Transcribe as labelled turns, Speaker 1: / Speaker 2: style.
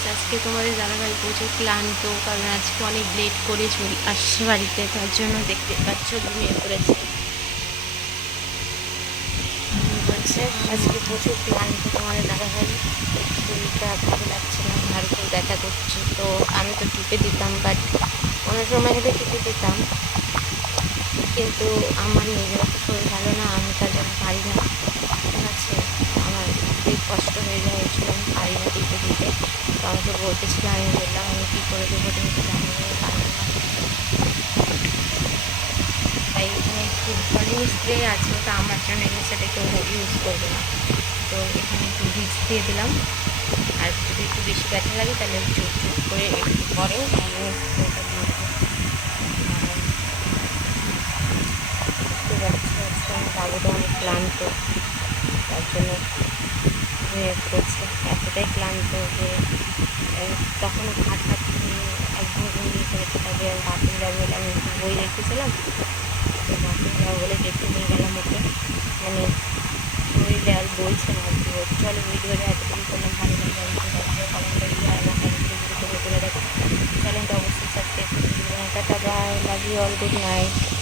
Speaker 1: Friends আজকে তোমাদের দাদাভাই প্রচুর ক্লান্ত, কারণ আজকে অনেক লেট করে চলে আসছে বাড়িতে, তার জন্য দেখতে পাচ্ছ ঘুমিয়ে পড়েছে। আজকে প্রচুর ক্লান্ত, তোমাদের দাদাভাই শরীরটা ভালো লাগছে না, ভালো ব্যথা করছে, তো আমি তো টিপে দিতাম বাট অন্য সময় হলে টিপে দিতাম, কিন্তু আমার নিজের শরীর ভালো না, আমি তার জন্য পারি না কষ্ট হয়ে এই পারি না টিপে দিতে। তো আমাকে বলতেছিল আমি বললাম আমি কী করে দেবো তুমি জানো আমি পারব না। তাই এখানে একটু বলিং স্প্রে আছে তো আমার জন্য এখানে সেটা কেউ ইউজ করবে না। তো এখানে একটু ভিজ দিয়ে দিলাম। আর যদি একটু বেশি ব্যথা লাগে, তাহলে চুপ চুপ করে একটু পরে আমি স্প্রেটা দিয়ে দেবো। বাবুটা অনেক ক্লান্ত, তার জন্য ঘুমিয়ে পড়েছে। এতটাই ক্লান্ত যে তখন ভাত খেয়ে একদম ঘুমিয়ে পড়েছে তবে আমি বাথরুম যাব বলে আমি বই রেখেছিলাম। বাথরুম যাব বলে দেখতে নিয়ে গেলাম ওকে। মানে শরীরে আর বলছে না তো চলো ভিডিওটা এতটুকু করলাম ভালো অবশ্যই কমেন্ট আর আমার চ্যানেলটি করে দেখো চ্যানেলটা অবশ্যই সাবস্ক্রাইব করে tata bye love you all good night